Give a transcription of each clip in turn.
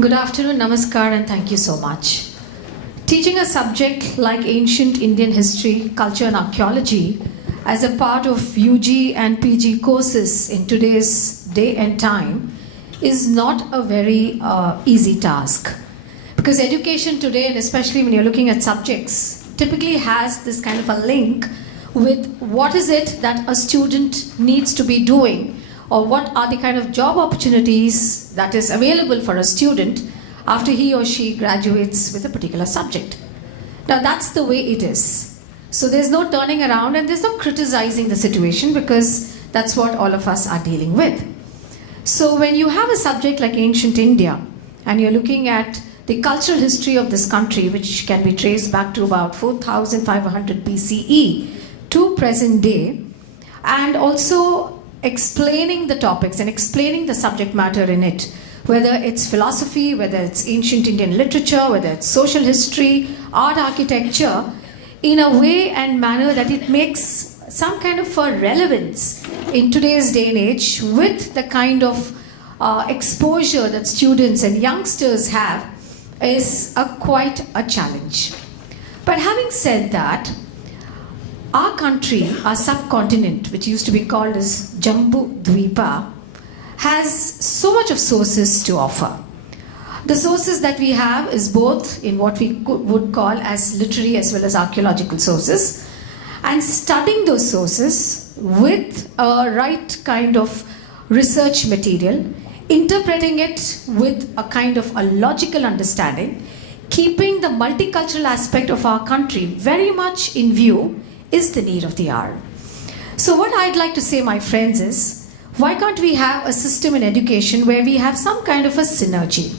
Good afternoon, namaskar, and thank you so much. Teaching a subject like ancient Indian history, culture and archaeology as a part of UG and PG courses in today's day and time is not a very easy task. Because education today, and especially when you're looking at subjects, typically has this kind of a link with what is it that a student needs to be doing, or what are the kind of job opportunities that is available for a student after he or she graduates with a particular subject. Now that's the way it is. So there's no turning around and there's no criticizing the situation, because that's what all of us are dealing with. So when you have a subject like ancient India and you're looking at the cultural history of this country, which can be traced back to about 4500 BCE to present day, and also explaining the topics and explaining the subject matter in it, whether it's philosophy, whether it's ancient Indian literature, whether it's social history, art, architecture, in a way and manner that it makes some kind of a relevance in today's day and age with the kind of exposure that students and youngsters have is quite a challenge. But having said that, our country, our subcontinent, which used to be called as Jambu Dvipa, has so much of sources to offer. The sources that we have is both in what we would call as literary as well as archaeological sources, and studying those sources with a right kind of research material, interpreting it with a kind of a logical understanding, keeping the multicultural aspect of our country very much in view, is the need of the hour. So what I'd like to say, my friends, is why can't we have a system in education where we have some kind of a synergy?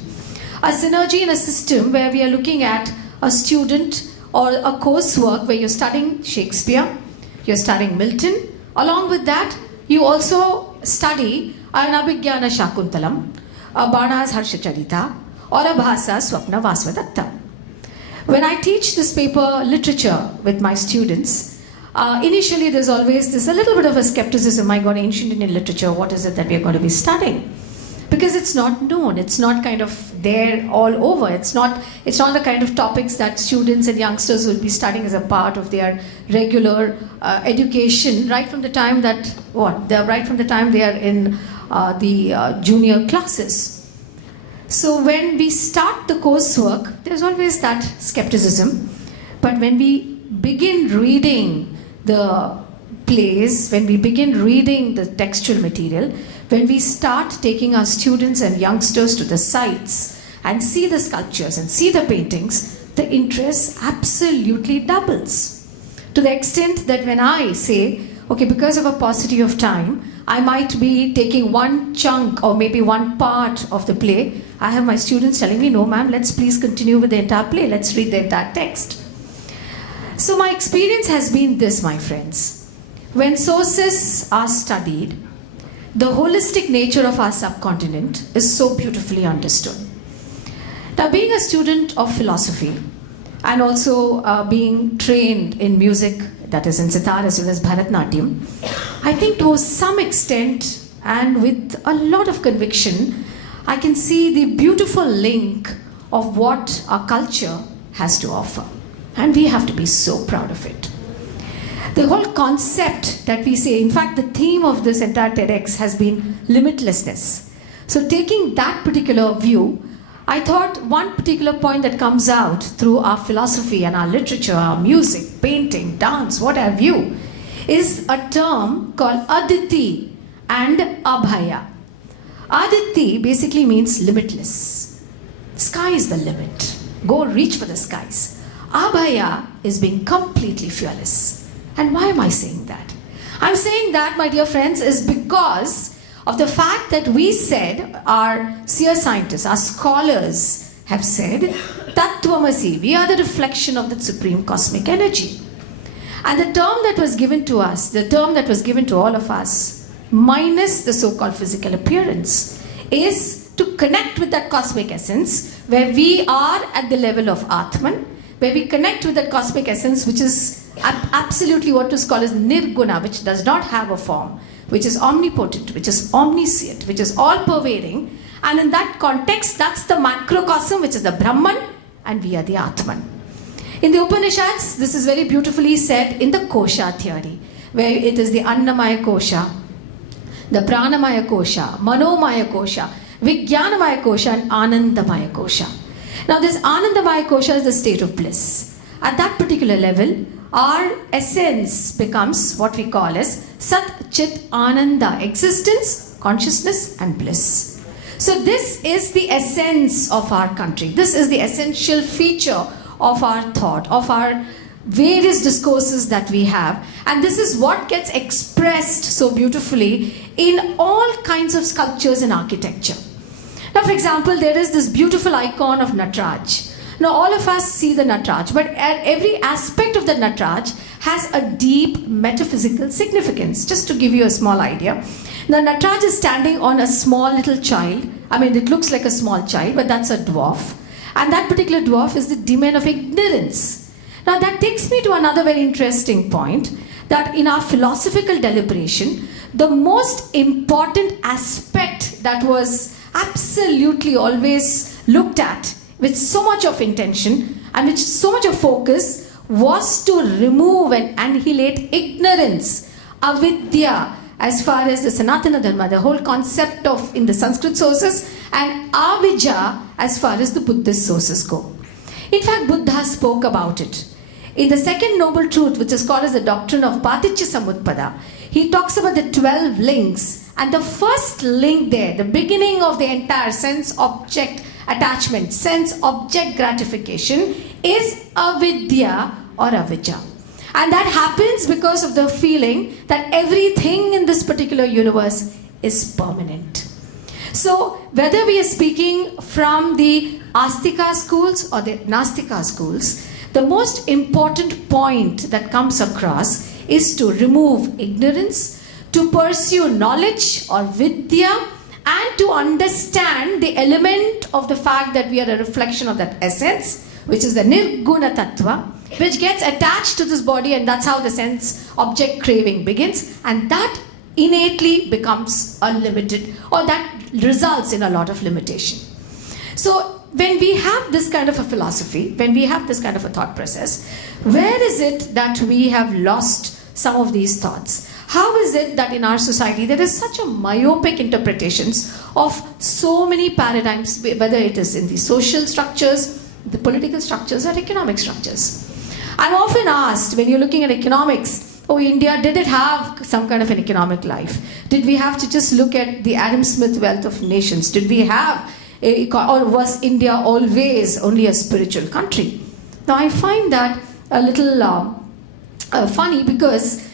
A synergy in a system where we are looking at a student or a coursework where you're studying Shakespeare, you're studying Milton. Along with that, you also study Anabhigyana Shakuntalam, a Bana's Harshacharita, or a Bhasa Swapna Vaswadatta. When I teach this paper, literature, with my students, initially there's always this a little bit of a skepticism. My God, ancient Indian literature, what is it that we're going to be studying? Because it's not known, it's not kind of there all over. It's not the kind of topics that students and youngsters will be studying as a part of their regular education right from the time that they are in the junior classes. So when we start the coursework, there's always that skepticism. But when we begin reading the plays, when we begin reading the textual material, when we start taking our students and youngsters to the sites and see the sculptures and see the paintings, the interest absolutely doubles. To the extent that when I say, okay, because of a paucity of time, I might be taking one chunk or maybe one part of the play, I have my students telling me, no ma'am, let's please continue with the entire play, let's read the entire text. So my experience has been this, my friends. When sources are studied, the holistic nature of our subcontinent is so beautifully understood. Now, being a student of philosophy and also being trained in music, that is in sitar as well as Bharatnatyam, I think to some extent and with a lot of conviction, I can see the beautiful link of what our culture has to offer. And we have to be so proud of it. The whole concept that we say, in fact, the theme of this entire TEDx has been limitlessness. So taking that particular view, I thought one particular point that comes out through our philosophy and our literature, our music, painting, dance, what have you, is a term called Aditi and Abhaya. Aditi basically means limitless. Sky is the limit. Go reach for the skies. Abhaya is being completely fearless. And why am I saying that? I'm saying that, my dear friends, is because of the fact that we said, our seer scientists, our scholars have said, Tattvamasi, we are the reflection of the supreme cosmic energy. And the term that was given to us, the term that was given to all of us, minus the so-called physical appearance, is to connect with that cosmic essence, where we are at the level of Atman, where we connect with that cosmic essence, which is absolutely what is called as nirguna, which does not have a form, which is omnipotent, which is omniscient, which is all-pervading, And in that context, that's the macrocosm, which is the Brahman, and we are the Atman. In the Upanishads, this is very beautifully said in the Kosha theory, where it is the Annamaya Kosha, the Pranamaya Kosha, Manomaya Kosha, Vijnanamaya Kosha, and Anandamaya Kosha. Now this Anandamaya Kosha is the state of bliss. At that particular level, our essence becomes what we call as Sat Chit Ananda, existence, consciousness, and bliss. So this is the essence of our country. This is the essential feature of our thought, of our various discourses that we have. And this is what gets expressed so beautifully in all kinds of sculptures and architecture. Now, for example, there is this beautiful icon of Nataraj. Now, all of us see the Nataraj, but every aspect of the Nataraj has a deep metaphysical significance. Just to give you a small idea, the Nataraj is standing on a small little child. I mean, it looks like a small child, but that's a dwarf. And that particular dwarf is the demon of ignorance. Now, that takes me to another very interesting point, that in our philosophical deliberation, the most important aspect that was absolutely always looked at with so much of intention and with so much of focus was to remove and annihilate ignorance, avidya, as far as the Sanatana Dharma, the whole concept of in the Sanskrit sources, and avijja as far as the Buddhist sources go. In fact, Buddha spoke about it. In the second noble truth, which is called as the doctrine of Paticca Samutpada, he talks about the 12 links, and the first link there, the beginning of the entire sense-object attachment, sense-object gratification, is avidya or avijja. And that happens because of the feeling that everything in this particular universe is permanent. So whether we are speaking from the Astika schools or the Nastika schools, the most important point that comes across is to remove ignorance, to pursue knowledge or vidya, and to understand the element of the fact that we are a reflection of that essence, which is the Nirguna Tattva, which gets attached to this body, and that's how the sense object craving begins, and that innately becomes unlimited, or that results in a lot of limitation. So when we have this kind of a philosophy, when we have this kind of a thought process, where is it that we have lost some of these thoughts? How is it that in our society there is such a myopic interpretations of so many paradigms, whether it is in the social structures, the political structures, or economic structures? I'm often asked, when you're looking at economics, oh, India, did it have some kind of an economic life? Did we have to just look at the Adam Smith wealth of nations? Did we have, or was India always only a spiritual country? Now, I find that a little funny because,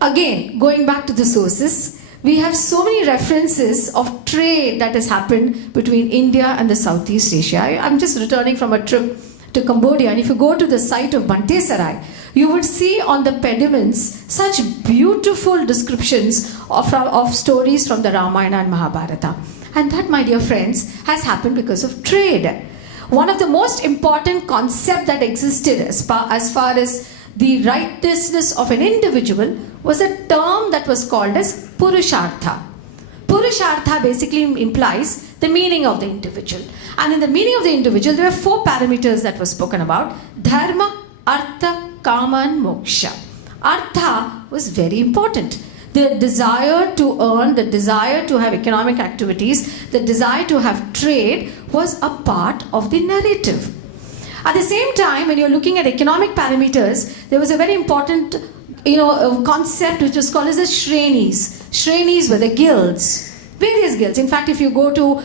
again, going back to the sources, we have so many references of trade that has happened between India and the Southeast Asia. I'm just returning from a trip to Cambodia, and if you go to the site of Bante Sarai, you would see on the pediments such beautiful descriptions of stories from the Ramayana and Mahabharata. And that, my dear friends, has happened because of trade. One of the most important concepts that existed as far as the righteousness of an individual was a term that was called as Purushartha. Purushartha basically implies the meaning of the individual. And in the meaning of the individual, there are 4 parameters that were spoken about: Dharma, Artha, Kama, and Moksha. Artha was very important. The desire to earn, the desire to have economic activities, the desire to have trade was a part of the narrative. At the same time, when you're looking at economic parameters, there was a very important concept which was called as the Shrenis. Shrenis were the guilds. Various guilds. In fact, if you go to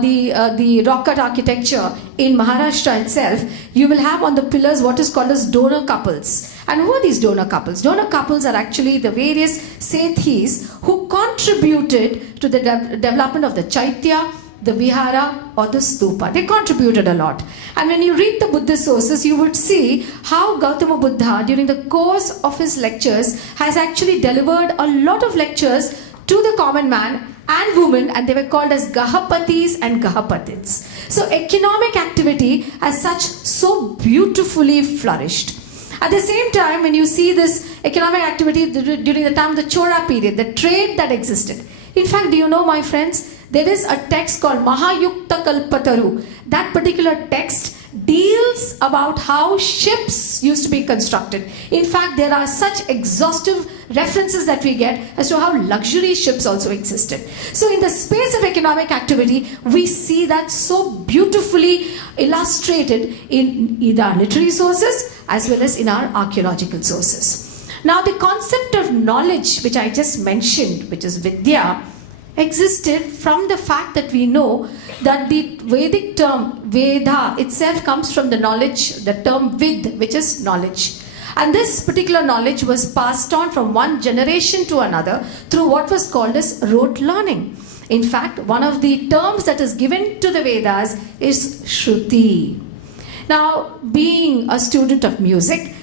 the rock cut architecture in Maharashtra itself, you will have on the pillars what is called as donor couples. And who are these donor couples? Donor couples are actually the various Sethis who contributed to the development of the Chaitya, the Vihara, or the Stupa. They contributed a lot. And when you read the Buddhist sources, you would see how Gautama Buddha, during the course of his lectures, has actually delivered a lot of lectures to the common man and women, and they were called as Gahapatis and Gahapatits. So economic activity as such so beautifully flourished. At the same time, when you see this economic activity during the time of the Chola period, the trade that existed. In fact, do you know, my friends, there is a text called Mahayukta Kalpataru. That particular text deals about how ships used to be constructed. In fact, there are such exhaustive references that we get as to how luxury ships also existed. So in the space of economic activity, we see that so beautifully illustrated in either our literary sources as well as in our archaeological sources. Now the concept of knowledge, which I just mentioned, which is Vidya, existed from the fact that we know that the Vedic term Veda itself comes from the knowledge, the term Vid, which is knowledge. And this particular knowledge was passed on from one generation to another through what was called as rote learning. In fact, one of the terms that is given to the Vedas is Shruti. Now, being a student of music,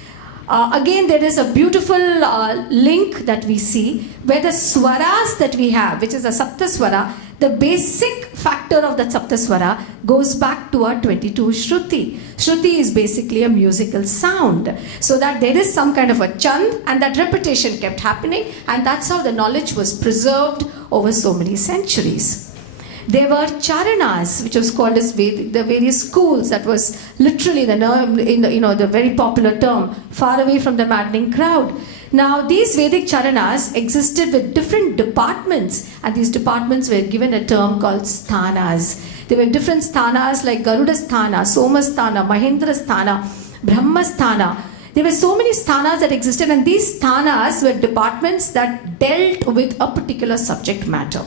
again, there is a beautiful link that we see where the swaras that we have, which is a saptaswara, the basic factor of the saptaswara goes back to our 22 Shruti. Shruti is basically a musical sound. So that there is some kind of a chand and that repetition kept happening, and that's how the knowledge was preserved over so many centuries. There were charanas, which was called as the various schools. That was literally the very popular term, far away from the maddening crowd. Now, these Vedic charanas existed with different departments, and these departments were given a term called sthanas. There were different sthanas like Garuda Sthana, Soma Sthana, Mahendra Sthana, Brahma Sthana. There were so many sthanas that existed, and these sthanas were departments that dealt with a particular subject matter.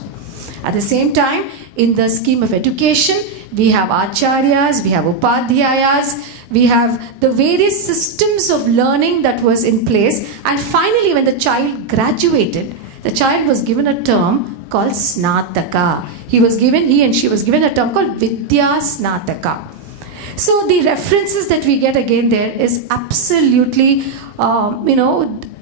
At the same time, in the scheme of education, we have acharyas, we have upadhyayas, we have the various systems of learning that was in place. And finally, when the child graduated, the child was given a term called snataka. He and she was given a term called vidya snataka. So the references that we get again there is absolutely,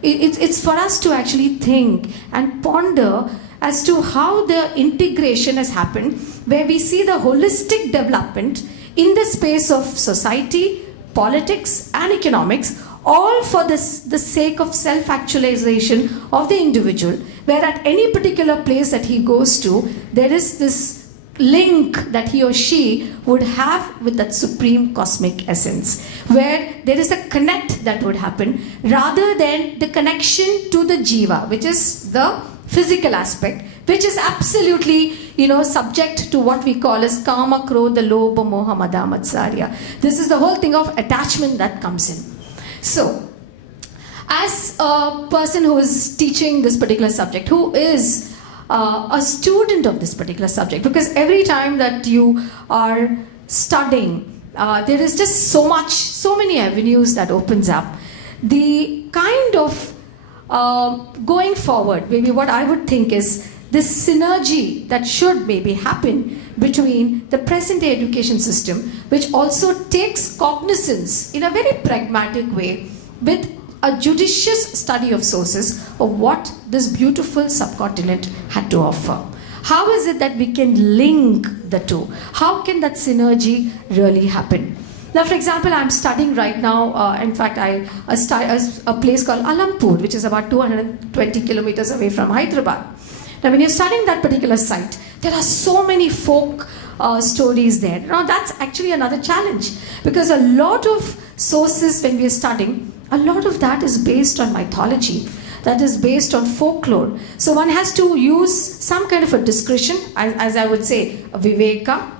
it's for us to actually think and ponder as to how the integration has happened, where we see the holistic development in the space of society, politics and economics, all for the sake of self-actualization of the individual, where at any particular place that he goes to, there is this link that he or she would have with that supreme cosmic essence, where there is a connect that would happen rather than the connection to the jiva, which is the physical aspect, which is absolutely, subject to what we call as kama, krodha, lobha, moha, mada, matsarya. This is the whole thing of attachment that comes in. So, as a person who is teaching this particular subject, who is a student of this particular subject, because every time that you are studying, there is just so many avenues that opens up. The kind of going forward, maybe what I would think is this synergy that should maybe happen between the present day education system, which also takes cognizance in a very pragmatic way with a judicious study of sources of what this beautiful subcontinent had to offer. How is it that we can link the two? How can that synergy really happen? Now, for example, I'm studying right now, in fact, a place called Alampur, which is about 220 kilometers away from Hyderabad. Now, when you're studying that particular site, there are so many folk stories there. Now, that's actually another challenge, because a lot of sources when we are studying, a lot of that is based on mythology, that is based on folklore. So one has to use some kind of a discretion, as I would say, a viveka,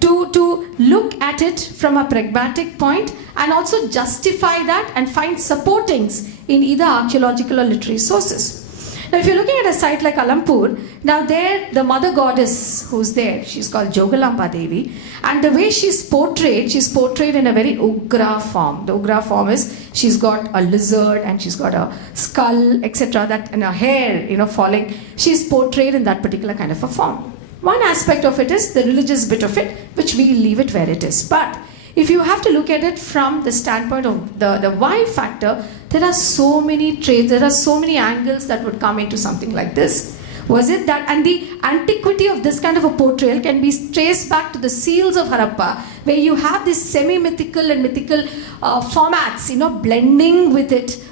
to look at it from a pragmatic point and also justify that and find supportings in either archaeological or literary sources. Now, if you're looking at a site like Alampur, now there, the mother goddess who's there, she's called Jogalamba Devi, and the way she's portrayed in a very ugra form. The ugra form is, she's got a lizard and she's got a skull, etc., that, and her hair, falling. She's portrayed in that particular kind of a form. One aspect of it is the religious bit of it, which we leave it where it is. But if you have to look at it from the standpoint of the why factor, there are so many traits, there are so many angles that would come into something like this. Was it that, and the antiquity of this kind of a portrayal can be traced back to the seals of Harappa, where you have this semi-mythical and mythical formats, blending with it,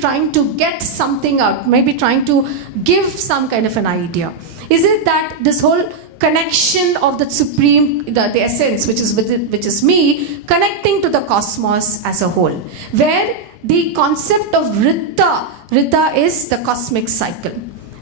trying to get something out, maybe trying to give some kind of an idea. Is it that this whole connection of the supreme, the essence, which is me, connecting to the cosmos as a whole, where the concept of Rita is the cosmic cycle.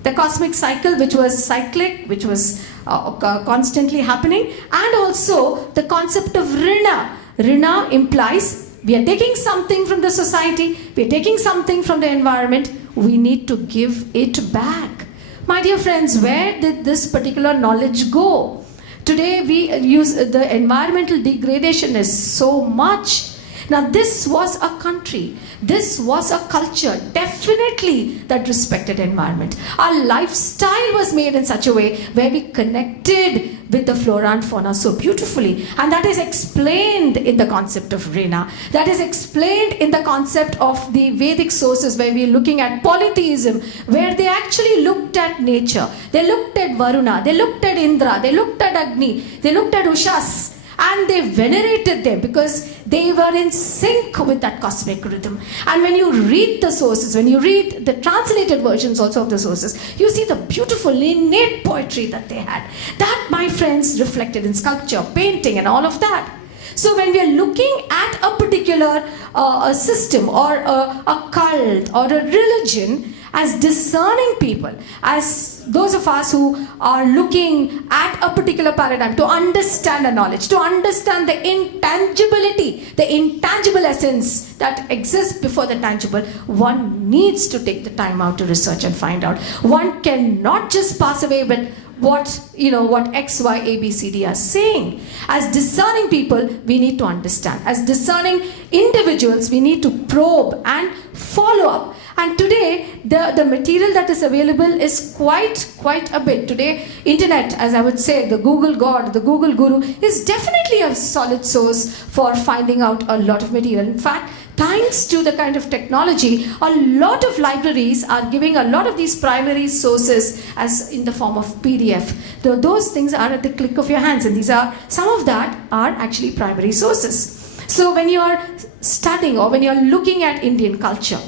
The cosmic cycle, which was cyclic, which was constantly happening, and also the concept of Rina. Rina implies we are taking something from the society, we are taking something from the environment, we need to give it back. My dear friends, where did this particular knowledge go? Today we use the environmental degradation is so much. Now this was a country, this was a culture, definitely that respected environment. Our lifestyle was made in such a way where we connected with the flora and fauna so beautifully. And that is explained in the concept of Rena. That is explained in the concept of the Vedic sources where we are looking at polytheism, where they actually looked at nature. They looked at Varuna, they looked at Indra, they looked at Agni, they looked at Ushas. And they venerated them because they were in sync with that cosmic rhythm. And when you read the sources, when you read the translated versions also of the sources, you see the beautiful innate poetry that they had. That, my friends, reflected in sculpture, painting and all of that. So when we are looking at a particular a system or a cult or a religion, as discerning people, as those of us who are looking at a particular paradigm to understand a knowledge, to understand the intangibility, the intangible essence that exists before the tangible, one needs to take the time out to research and find out. One cannot just pass away with what X, Y, A, B, C, D are saying. As discerning people, we need to understand. As discerning individuals, we need to probe and follow up. And today, the material that is available is quite a bit. Today, internet, as I would say, the Google God, the Google Guru, is definitely a solid source for finding out a lot of material. In fact, thanks to the kind of technology, a lot of libraries are giving a lot of these primary sources as in the form of PDF. Those things are at the click of your hands, and some of that are actually primary sources. So when you are studying or when you are looking at Indian culture,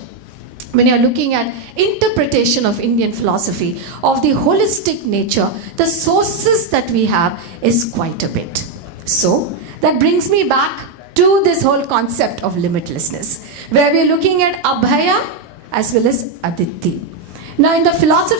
when you're looking at interpretation of Indian philosophy, of the holistic nature, the sources that we have is quite a bit. So that brings me back to this whole concept of limitlessness, where we're looking at Abhaya as well as Aditi. Now in the philosophy